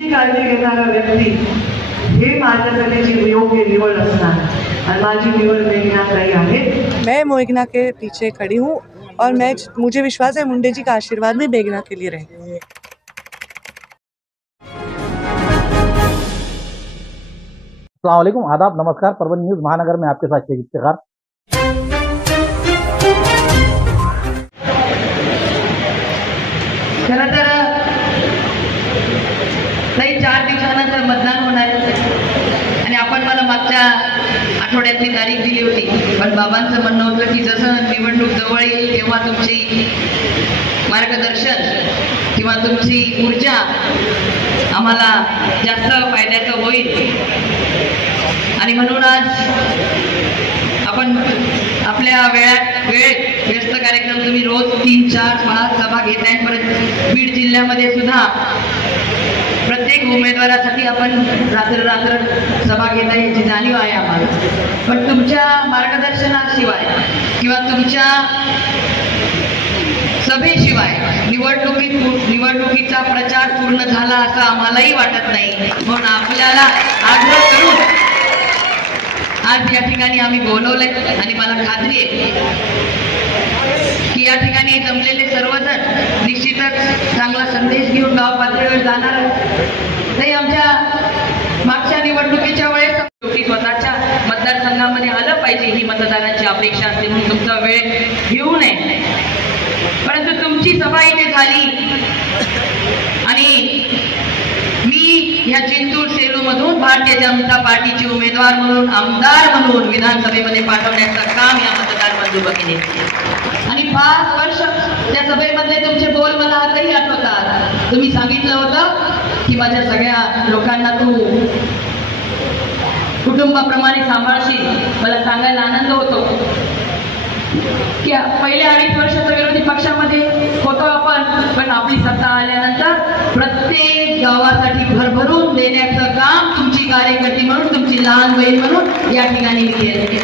काळजी घेणारा व्यक्ती हे माझ्यासाठी योग्य निवड असणार आणि माझी निवड मेघनाताई आहे। मैं मोहिगना के पीछे खड़ी हूँ और मुझे विश्वास है मुंडे जी का आशीर्वाद भी मेघना के लिए रहेगा। अस्सलाम वालेकुम, आदाब, नमस्कार। परभणी न्यूज महानगर में आपके साथ शेख इफ्तिखार। खरं तर काही 4 दिवसानंतर मतदान होणार आणि आपण मला मागच्या आठवड्यातली तारीख दिली होती, पण बाबांचं म्हणणं होतं की जसं निवडणूक जवळ येईल तेव्हा तुमची मार्गदर्शन किंवा तुमची ऊर्जा आम्हाला जास्त फायद्याचं होईल आणि म्हणून आज आपण आपल्या वेळ व्यस्त कार्यक्रम तुम्ही रोज 3, 4, 5 सभा घेताय, परत बीड जिल्ह्यामध्ये सुद्धा प्रत्येक उमेदवारासाठी आपण रात्र सभा घेता याची जाणीव आहे आम्हाला। पण तुमच्या मार्गदर्शनाशिवाय किंवा तुमच्या सभेशिवाय निवडणुकीचा प्रचार पूर्ण झाला असं आम्हालाही वाटत नाही। म्हणून आपल्याला आग्रह करून आज या ठिकाणी आम्ही बोलवलंय आणि मला खात्री आहे की या ठिकाणी जमलेले सर्वजण निश्चितच चांगला संदेश घेऊन गाव पातळीवर जाणार आहेत। नाही, आमच्या मागच्या निवडणुकीच्या वेळेस स्वतःच्या मतदारसंघामध्ये आलं पाहिजे ही मतदारांची अपेक्षा असते, म्हणून तुमचा वेळ घेऊ नये। परंतु तुमची सभा इथे झाली आणि मी ह्या जिंतूर सेलू मधून भारतीय जनता पार्टीचे उमेदवार म्हणून आमदार म्हणून विधानसभेमध्ये पाठवण्याचं काम या मतदार बंधू भगिनी आणि 5 वर्ष त्या सभेमधले तुमचे बोल मला आजही आठवतात। तुम्ही सांगितलं होतं की माझ्या सगळ्या लोकांना तू कुटुंबाप्रमाणे सांभाळशील। मला सांगायला आनंद होतो की पहिले 2.5 वर्ष तर विरोधी पक्षामध्ये होतो आपण, पण आपली सत्ता आल्यानंतर प्रत्येक गावासाठी भरभरून देण्याचं काम तुमची कार्यकर्ती म्हणून, तुमची लहान बहीण म्हणून या ठिकाणी मी केले।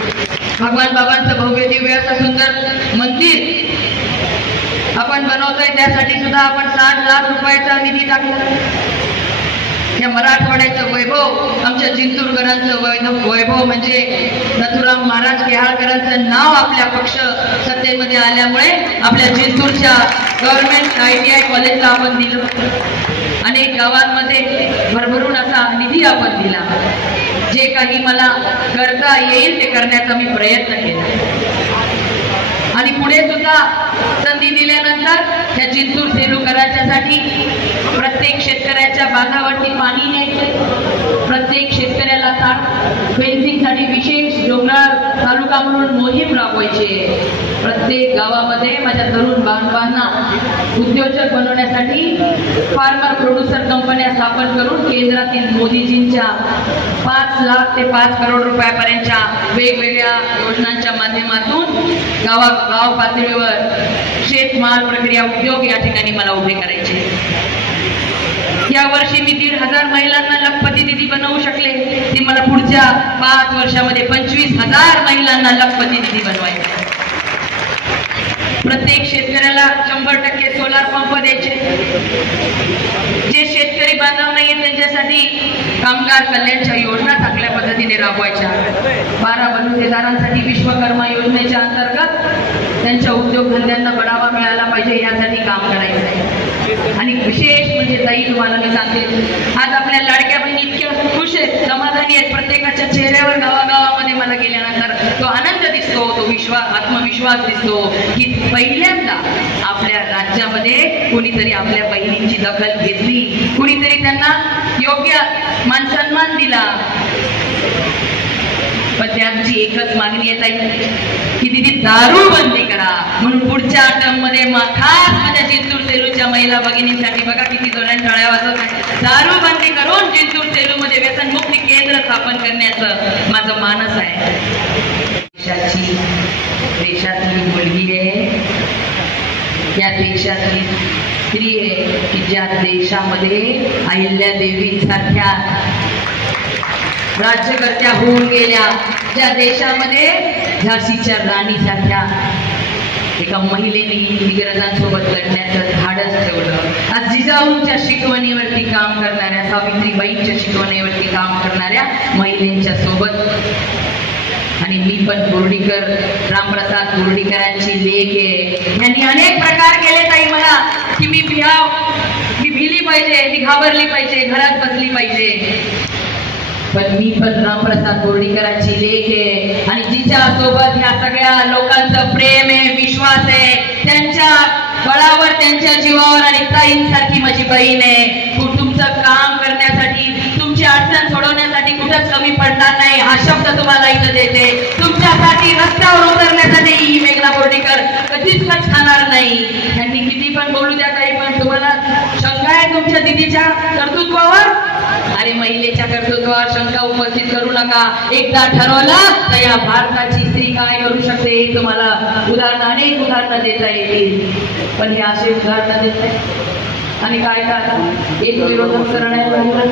भगवान बाबांचं भव्य दिव्य असं सुंदर मंदिर आपण बनवतोय, त्यासाठी सुद्धा आपण 60 लाख रुपयाचा निधी टाकला। या मराठवाड्याचं वैभव, आमच्या जिंतूरकरांचं वैभव म्हणजे नथुराम महाराज केहाळकरांचं नाव आपल्या पक्ष सत्तेमध्ये आल्यामुळे आपल्या जिंतूरच्या गव्हर्नमेंट ITI कॉलेजला आपण दिलं। अनेक गावांमध्ये भरभरून असा निधी आपण दिला। जे काही मला करता येईल ते करण्याचा मी प्रयत्न केला आणि पुढे सुद्धा संधी दिल्यानंतर त्या जिंतूर सेलूकरांच्यासाठी प्रत्येक शेतकऱ्याच्या बांधावरती पाणी न्यायचं, प्रत्येक शेतकऱ्याला फेन्सिंगसाठी विशेष डोंगराळ तालुका म्हणून मोहीम राबवायची, प्रत्येक गावामध्ये माझ्या तरुण बांधवांना उद्योजक बनवण्यासाठी फार्मर प्रोड्युसर कंपन्या स्थापन करून केंद्रातील मोदीजींच्या 5 लाख ते 5 करोड रुपयापर्यंतच्या वेगवेगळ्या योजनांच्या माध्यमातून गाव पातळीवर शेतमाल प्रक्रिया उद्योग या ठिकाणी मला उभे करायचे। या वर्षी मी 1,500 महिलांना लखपती निधी बनवू शकले, ती मला पुढच्या 5 वर्षामध्ये 25,000 महिलांना लखपती निधी बनवायचा। प्रत्येक शेतकऱ्याला 100% सोलार पंप द्यायचे। जे शेतकरी बांधव नाहीये त्यांच्यासाठी कामगार कल्याणच्या योजना चांगल्या पद्धतीने राबवायच्या। 12 बलुतेदारांसाठी विश्वकर्मा योजनेच्या अंतर्गत त्यांच्या उद्योगधंद्यांना बढावा मिळाला पाहिजे यासाठी काम करायचं। आणि विशेष म्हणजे ताई तुम्हाला मी सांगते, आज आपल्या लाडक्या बहिणी इतक्या खुश आहेत, समाधानी आहेत, प्रत्येकाच्या चेहऱ्यावर गावागावामध्ये मला गेल्यानंतर तो आनंद दिसतो, तो आत्मविश्वास दिसतो की पहिल्यांदा आपल्या राज्यामध्ये कोणीतरी आपल्या बहिणींची दखल घेतली, कुणीतरी त्यांना योग्य मानसन्मान दिला। पण त्यांची एकच मागणी आहे ताई की तिथे दारू बंदी करा, म्हणून पुढच्या टर्ममध्ये खास माझ्या जिंतूर सेलूच्या महिला भगिनींसाठी बघा किती जोराने टाळ्या वाजवत आहे, दारू बंदी करून जिंतूर सेलूमध्ये व्यसनमुक्ती केंद्र स्थापन करण्याचं माझं मानस आहे। देशातली मुलगी आहे, या देशातली स्त्री आहे की ज्या देशामध्ये अहिल्यादेवींसारख्या राज्यकर्त्या होऊन गेल्या, ज्या देशामध्ये झाशीच्या राणीसारख्या एका महिलेने इंग्रजांसोबत लढण्याचं धाडस ठेवलं. आज जिजाऊंच्या शिकवणीवरती काम करणाऱ्या, सावित्रीबाईंच्या शिकवणीवरती काम करणाऱ्या महिलांच्या सोबत. आणि मी पण बोर्डीकर, रामप्रसाद बोर्डीकरांची लेक आहे. यांनी अनेक प्रकार केले ताई मला की मी भिली पाहिजे, मी घाबरली पाहिजे, घरात बसली पाहिजे. पण मी पण रामप्रसाद बोर्डीकरांची लेक आहे आणि जिच्या सोबत ह्या सगळ्या लोकांचं प्रेम आहे, विश्वास आहे, त्यांच्या बळावर, त्यांच्या जीवावर. आणि ताईंसारखी माझी बहीण आहे. तुमचं काम करण्यासाठी, तुमची अडचण सोडवण्यासाठी कुठंच कमी पडणार नाही हा शब्द तुम्हाला इथं देते. तुमच्यासाठी रस्त्यावर उतरण्यासाठी ही मेघना बोर्डीकर कधीच कच खाणार नाही. त्यांनी किती पण बोलू द्या काही, पण तुम्हाला शंका आहे तुमच्या दिदीच्या कर्तृत्वावर? अरे महिलेच्या कर्तृत्वावर शंका उपस्थित करू नका. एकदा ठरवलं तर या भारताची स्त्री काय करू शकते हे तुम्हाला अनेक उदाहरणं देता येतील. पण हे असे उदाहरणं देत नाही. आणि काय करणार, एक विरोधक करण्याला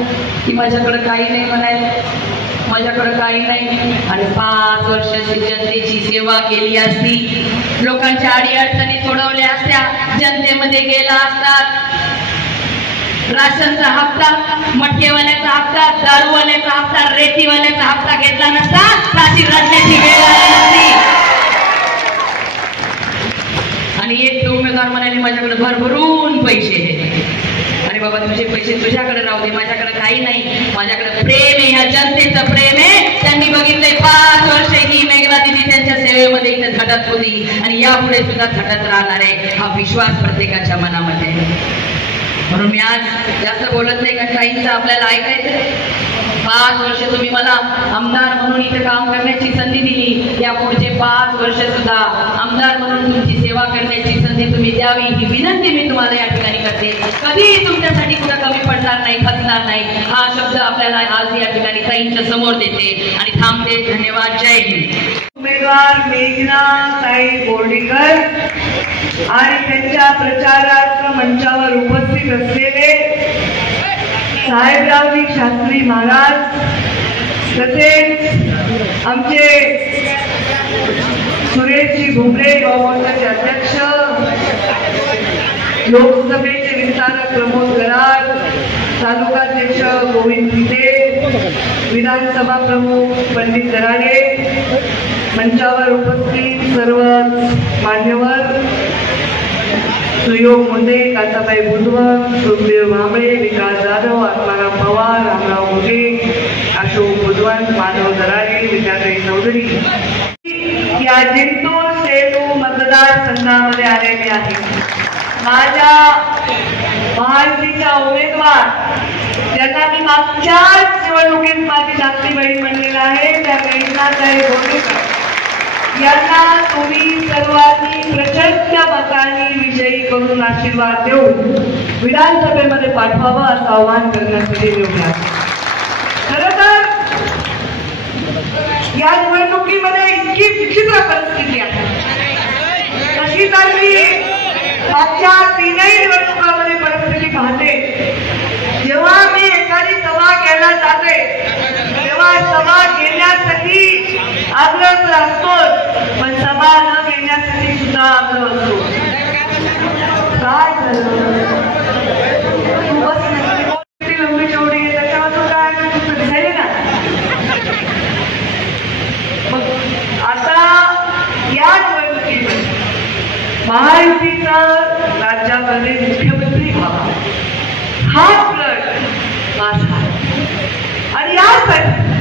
की माझ्याकडे काही नाही म्हणायला, माझ्याकडे काही नाही. आणि 5 वर्षाची जनतेची सेवा केली असती, लोकांच्या अडीअडचणी सोडवल्या असत्या, जनतेमध्ये गेला असतात. राशनचा हप्ता, मटकेवाल्याचा हप्ता, दारूवाल्याचा हप्ता, रेतीवाल्याचा हप्ता घेतला नसता तर अशी रडण्याची वेळ आली नसती. आणि एक उमेदवार म्हणाले माझ्याकडे भरभरून पैसे आहेत. अरे बाबा, तुझे पैसे तुझ्याकडे राहू दे, माझ्याकडे काही नाही. माझ्याकडे प्रेम आहे, ह्या जनतेचं प्रेम आहे. त्यांनी बघितलंय 5 वर्षे ही मेघना दिदी त्यांच्या सेवेमध्ये इथे झटत होती आणि यापुढे सुद्धा झटत राहणार आहे. हा विश्वास प्रत्येकाच्या मनामध्ये आहे. म्हणून मी आज जास्त बोलत नाही, कारण काहींचं आपल्याला ऐकायचं. 5 वर्ष तुम्ही मला आमदार म्हणून इथे काम करण्याची संधी दिली, या पुढचे 5 वर्ष सुद्धा आमदार म्हणून तुमची सेवा करण्याची संधी तुम्ही द्यावी ही विनंती मी तुम्हाला या ठिकाणी करते. कधीही तुमच्यासाठी कुठं कमी पडणार नाही, खचणार नाही हा शब्द आपल्याला आज या ठिकाणी ताईंच्या समोर देते आणि थांबते. धन्यवाद. जय हिंद. उमेदवार मेघना ताई बोर्डीकर आणि त्यांच्या प्रचारार्थ मंचावर उपस्थित असलेले साहेबरावजी शास्त्री महाराज, तसेच आमचे सुरेशजी भुमरे युवा अध्यक्ष, लोकसभेचे विस्तारक प्रमोद कराड, तालुकाध्यक्ष गोविंद भिते, विधानसभा प्रमुख पंडित दराडे, मंचावर उपस्थित सर्व मान्यवर, सुयोग मुंडे, कांताबाई बुधवर, सुखदेव भांबळे, विकास जाधव, आत्माराम पवार, रामराव मुगे, अशोक बुधवन, माधव दराडे, विद्याताई चौधरी या जिंतूर सेलू मतदारसंघामध्ये आलेले आहेत. माझ्या महायुतीच्या उमेदवार ज्यांना मी मागच्याच निवडणुकीत माझी धाकटी बहीण म्हणलेला आहे, त्या मेघनाताई बोर्डीकर यांना तुम्ही सर्वांनी प्रचंड मतांनी विजयी करून आशीर्वाद देऊन विधानसभेमध्ये पाठवावं असं आवाहन करण्यासाठी निवडला. खरं तर या निवडणुकीमध्ये इतकी विचित्र परिस्थिती आहे, तशी तर मी मागच्या 3ही निवडणुकांमध्ये परिस्थिती पाहते. जेव्हा मी एखादी सभा घ्यायला जाते तेव्हा सभा घेण्यासाठी आग्रह असतो, पण सभा न घेण्यासाठी सुद्धा आग्रह असतो. काय लंबी चौडी आहे त्याच्यावर काय दिसायले ना. आता या निवडणुकीमध्ये महायुतीचा राज्यामध्ये मुख्यमंत्री व्हावा हा प्लट माझा आणि यासाठी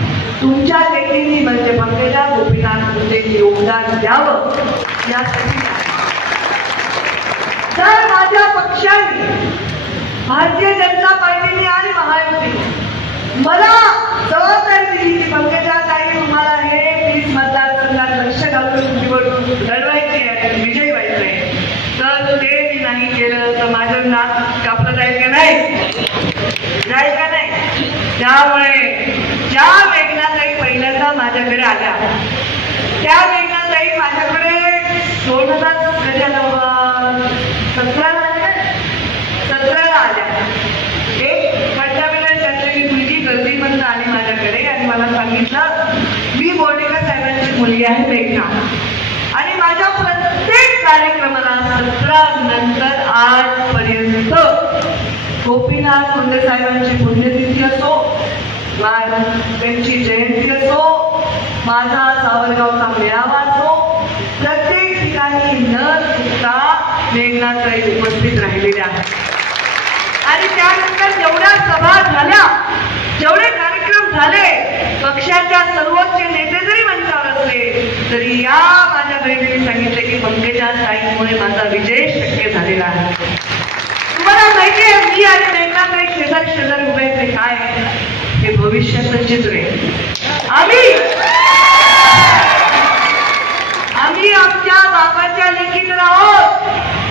तुमच्या व्यक्तींनी म्हणजे पंकजा गोपीनाथ मुंडेंनी योगदान द्यावं. यासाठी जर माझ्या पक्षाने, भारतीय जनता पार्टीने आणि महायुतीने मला जबाबदारी दिली की पंकजा ताई तुम्हाला हे 30 मतदारसंघात लक्ष घालून निवडणूक लढवायची आहे, विजयी व्हायचं आहे, तर ते मी नाही केलं तर माझं नाक कापलं जाईल का नाही, जाईल का नाही. त्यामुळे ज्या मेघनाताई पहिल्यांदा माझ्याकडे आल्या त्या मेघनाताई माझ्याकडे 2017 आल्या. एक पंजाबीला त्यातली मुलगी गर्दीमधून आली माझ्याकडे आणि मला सांगितलं मी बोर्डीकर साहेबांची मुलगी आहे मेघना आणि माझ्या प्रत्येक कार्यक्रम 2017 नंतर आजपर्यंत गोपीनाथ मुंडे साहेबांची पुण्यतिथी असो, त्यांची जयंती असो, माझा सावरगावचा मेळावा असो, प्रत्येक ठिकाणी न चुकता मेघनाताई उपस्थित राहिलेल्या आहेत. आणि त्यानंतर जेवढ्या सभा झाल्या, जेवढे कार्यक्रम झाले, पक्षाच्या सर्वोच्च नेते जरी मंचावर असले तरी या माझ्या बहिणीने सांगितले की पंकजा ताईंमुळे माझा विजय शक्य झालेला आहे. तुम्हाला माहिती आहे, मी आणि मेघनाताई शेजारी शेजारी उभे आहेत. काय हे भविष्याचं चित्र आहे. आम्ही आमच्या बाबाच्या लेखीत आहोत,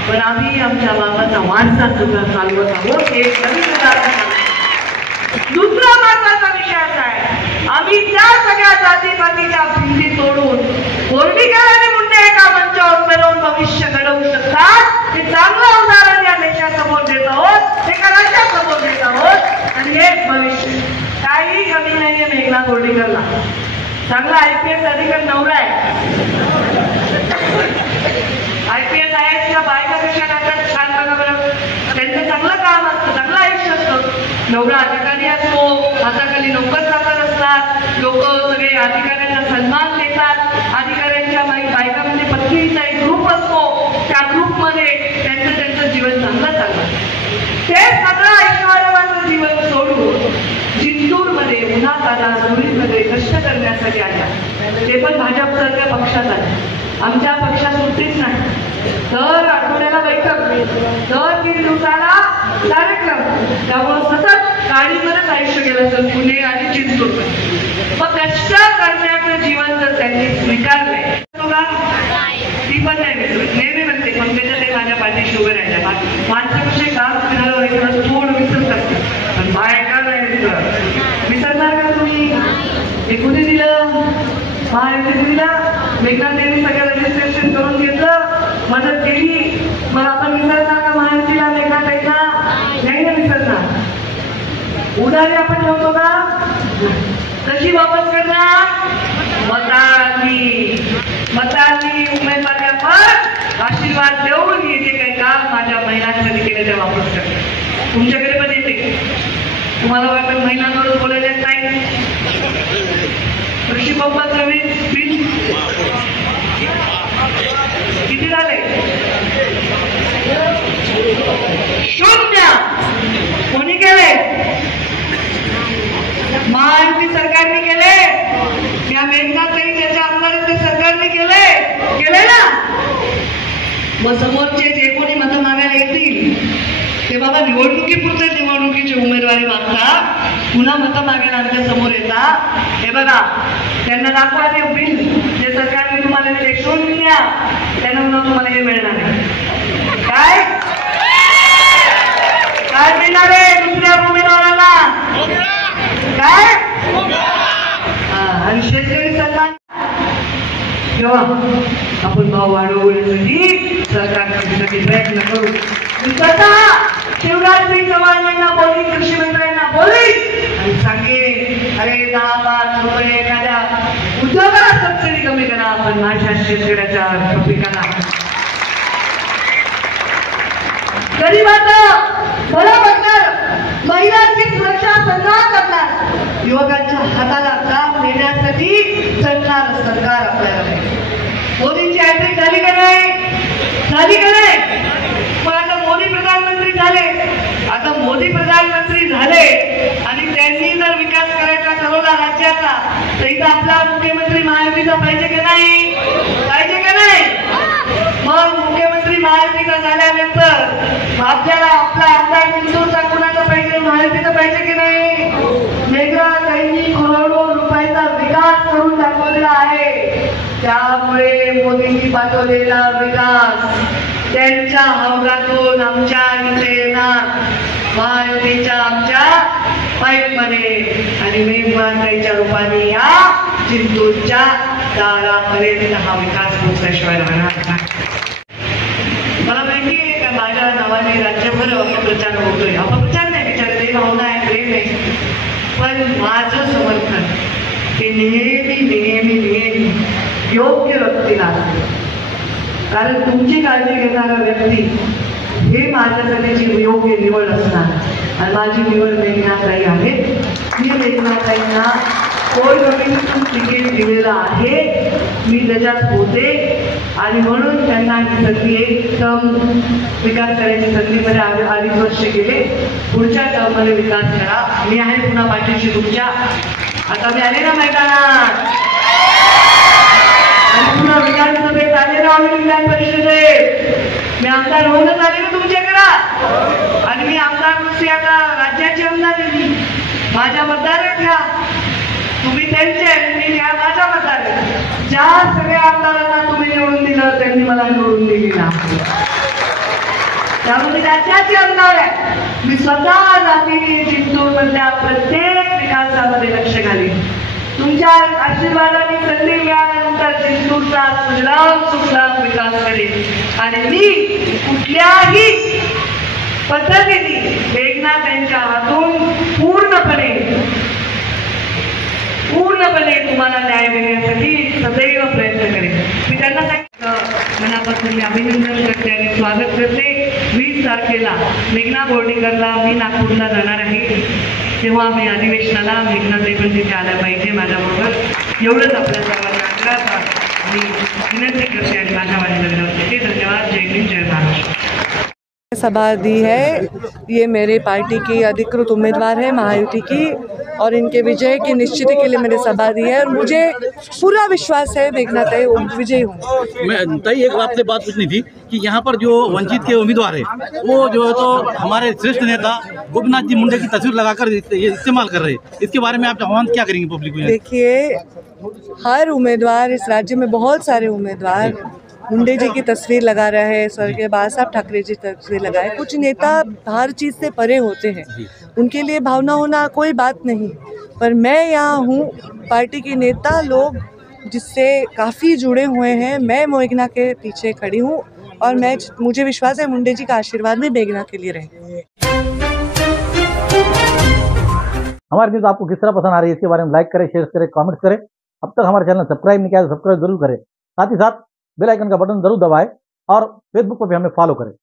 पण आम्ही आमच्या बाबाचा वारसा सुद्धा चालवत आहोत. हे एक नवीन उदाहरण. दुसरा महत्वाचा विषय असा आहे, आम्ही त्या सगळ्या जातीपातीच्या भिंती तोडून कोर्डीकर आणि मुंडे एका मंचावर मिळवून भविष्य घडवू शकतात हे चांगलं उदाहरण या देशासमोर देत आहोत, एका राज्यासमोर देत आहोत. आणि हे भविष्य काही कमी नाहीये मेघना कोर्डीकरला. चांगला IPS अधिकारी नवरा आहे. IPS आहे, बायका कशा करतात छान बघा बरं. त्यांचं चांगलं काम असतं, चांगलं आयुष्य असतं. नवरा अधिकारी असतो, हाताखाली नोकर चाकर असतात, लोक सगळे अधिकाऱ्यांना सन्मान देतात. अधिकाऱ्यांच्या बायका म्हणजे पत्नीचा एक ग्रुप असतो, त्या ग्रुपमध्ये त्यांचं जीवन चांगलं चालतं. ते सगळं ऐश्वर्यवान जीवन सोडून जिंतूरमध्ये उन्हाताला धुळीमध्ये कष्ट करण्यासाठी आल्या. ते पण भाजपसारख्या पक्षात आले. आमच्या पक्षात सुट्टीच नाही. दर आठवड्याला बैठक, दर 3 दिवसाला कार्यक्रम. त्यामुळे सतत गाडीवरच आयुष्य गेलं तर पुणे आणि चिंतूर. मग कष्ट करण्याचं जीवन जर त्यांनी स्वीकारलंय, ती पण नाही विसरत. नेहमी म्हणते पंकजा ते माझ्या पाठीशी उभे राहिल्या. माणसं कसे काम फिरलं थोडं विसरत असते, पण बायका नाही विसरत. विसरणार का तुम्ही? हे कुठे दिलं? महायुतीने दिलं. मेघनाताईंनी सगळं रजिस्ट्रेशन करून घेतलं, मदत केली. मग आपण विसरणार का महायुतीला, मेघनाताईंना? नाही ना विसरणार. उधारी आपण ठेवतो का? कशी वापस करणार? मतांनी उमेदवारांवर आशीर्वाद देऊन हे जे काही काम माझ्या महिलांसाठी केले ते वापस करणार. तुमच्याकडे पण येते. तुम्हाला वाटत महिलांवरच बोलायला नाही. कृषी पंपाचं बिल किती झाले? 0. कोणी केले? महायुती सरकारने केले. या मेघनाताई ज्याच्या आमदार ते सरकारने केले ना. मग समोरचे जे कोणी मतं मागायला येतील ते बाबा निवडणुकीपुरते निवडणुकीची उमेदवारी मागतात, पुन्हा मतं मागायला आमच्या समोर येतात. हे बघा, त्यांना दाखवा ते बिल जे सरकारने तुम्हाला दिले 0. त्यानंतर तुम्हाला हे मिळणार आहे. काय मिळणार आहे दुसऱ्या उमेदवाराला? काय? आणि शेतकरी सन्मान जेव्हा आपण भाव वाढवण्यासाठी सरकारसाठी प्रयत्न करू. स्वतः शिवराज सिंग चौहान यांना बोलली, कृषी मंत्र्यांना बोलली आणि सांगेन, अरे 10-5 रुपये एखाद्या उद्योगाला सबसिडी कमी करा, पण माझ्या शेतकऱ्याच्या पिकांना गरीबाचं भलं बघणार, महिलांची सुरक्षा सन्मान करणार, युवकांच्या हाताला काम देण्यासाठी चलणार सरकार आपल्याला. मोदींची हॅट्रिक झाली का नाही? पण आता मोदी प्रधानमंत्री झाले आणि त्यांनी जर विकास करायचा ठरवला राज्याचा, तर इथं आपला मुख्यमंत्री महायुतीचा पाहिजे की नाही? मग मुख्यमंत्री महायुतीचा झाल्यानंतर आपल्याला आपला आमदार चिंतूरचा कुणाचा पाहिजे? महायुतीचा पाहिजे की नाही? मेघनाताईंनी करोडो रुपयाचा विकास करून दाखवलेला आहे. त्यामुळे मोदींनी पाठवलेला विकास त्यांच्या हौदातून आमच्या इथे येणार, महायुतीच्या आमच्या पाईपमध्ये, आणि मेघनाताईच्या रूपाने या चिंतूरच्या दारापर्यंत हा विकास पोहोचल्याशिवाय राहणार नाही. मला माहिती आहे का माझ्या नावाने राज्यभर अपप्रचार होतोय. अपप्रचार नाही, विचार ते भावना आहे, प्रेम आहे. पण माझं समर्थन हे नेहमी योग्य व्यक्तीला असतं. कारण तुमची काळजी घेणारा व्यक्ती हे माझ्यासाठीची योग्य निवड असणार आणि माझी निवड मेघनाताई आहे. मी मेघनाताईंना कोर कमिटीतून तिकीट दिलेलं आहे. मी त्याच्यात होते आणि म्हणून त्यांना ही संधी एक टर्म विकास करायची संधीमध्ये 2.5 वर्ष गेले. पुढच्या टर्ममध्ये विकास करा. मी आहे पुन्हा पाठीशी तुमच्या. आता मी आले ना मैदानात आणि पुन्हा विधानसभेत आले ना आम्ही विधान परिषदेत. मी आमदार होऊनच आले ना तुमच्याकडं आणि मी आमदार नसते आता राज्याचे आमदार आहे. मी माझ्या मतदारात घ्या. तुम्ही त्यांचे मी घ्या माझा मतदार. ज्या सगळ्या आमदारांना तुम्ही निवडून दिलं त्यांनी मला निवडून दिलेला. त्यामुळे राज्याचे आमदार आहे. मी स्वतः जातीने जिंतूर मधल्या प्रत्येक विकासामध्ये लक्ष घालीन. तुमच्या आशीर्वादाने संधी मिळाल्यानंतर जिंतूरचा सुजलाम विकास करेन आणि मी कुठल्याही पद्धतीने मेघनाथ यांच्या हातून पूर्णपणे तुम्हाला न्याय देण्यासाठी सदैव प्रयत्न करेन. मी त्यांना मनापासून मी अभिनंदन करते आणि स्वागत करते. 20 तारखेला मेघना बोर्डीकरला मी नागपूरला जाणार आहे. तेव्हा मी अधिवेशनाला मेघनाताई पण तिथे आल्या पाहिजे माझ्याबरोबर. एवढंच आपल्या सर्वांना आग्रह मी विनंती करते आणि माझ्या वाणीला देते. धन्यवाद. जय हिंद, जय महाराष्ट्र. सभा दी है. ये मेरे पार्टी की अधिकृत उम्मीदवार है महायुति की और इनके विजय की निश्चिति के लिए मैंने सभा दी है और मुझे पूरा विश्वास है मेघनाताई विजयी होंगे. मैं ताई एक आपसे बात पूछनी थी कि यहाँ पर जो वंचित के उम्मीदवार है वो जो है तो हमारे श्रेष्ठ नेता गोपीनाथ जी मुंडे की तस्वीर लगाकर ये इस्तेमाल कर रहे हैं. इसके बारे में आप आह्वान क्या करेंगे पब्लिक को? देखिए, हर उम्मीदवार इस राज्य में बहुत सारे उम्मीदवार मुंडे जी की तस्वीर लगा रहे हैं, स्वर्गीय बाला साहब ठाकरे जी की तस्वीर लगाए. कुछ नेता हर चीज़ से परे होते हैं, उनके लिए भावना होना कोई बात नहीं. पर मैं यहाँ हूँ पार्टी के नेता लोग जिससे काफ़ी जुड़े हुए हैं. मैं मेघना के पीछे खड़ी हूँ और मुझे विश्वास है मुंडे जी का आशीर्वाद भी मेघना के लिए रहेगा. हमारी न्यूज़ आपको किस तरह पसंद आ रही है इसके बारे में लाइक करें, शेयर करें, कमेंट्स करें. अब तक हमारे चैनल सब्सक्राइब नहीं किया तो सब्सक्राइब जरूर करें. साथ ही साथ बेल आइकन का बटन जरूर दबाएं और फेसबुक पर भी हमें फॉलो करें.